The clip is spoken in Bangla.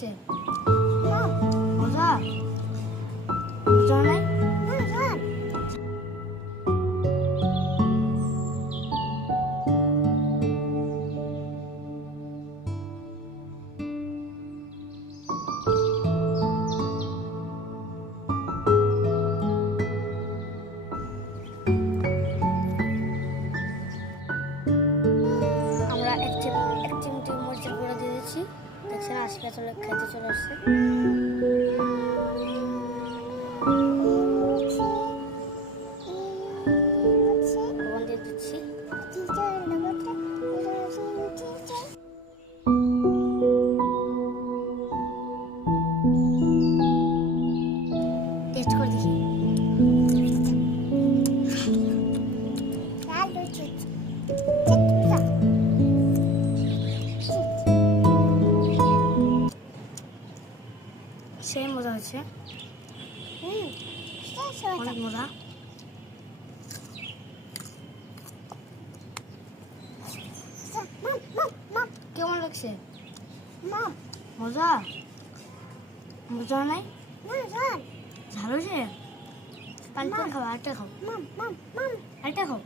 লাগছে? মজা মজা নাই? আমরা এক চিমটি মরিচের গুঁড়ো দিয়ে দিচ্ছি। দেখছেন আশিকা চলে খেতে চলে আসছে। লবণ দিয়ে দিচ্ছি। টেস্ট করে দেখি। সেই মজা হচ্ছে, অনেক মজা। কেমন লাগছে? মজা মজা নাই? ঝাল হয়েছে? পানিটা খাও, আরেকটা খাও, আরেকটা খাও।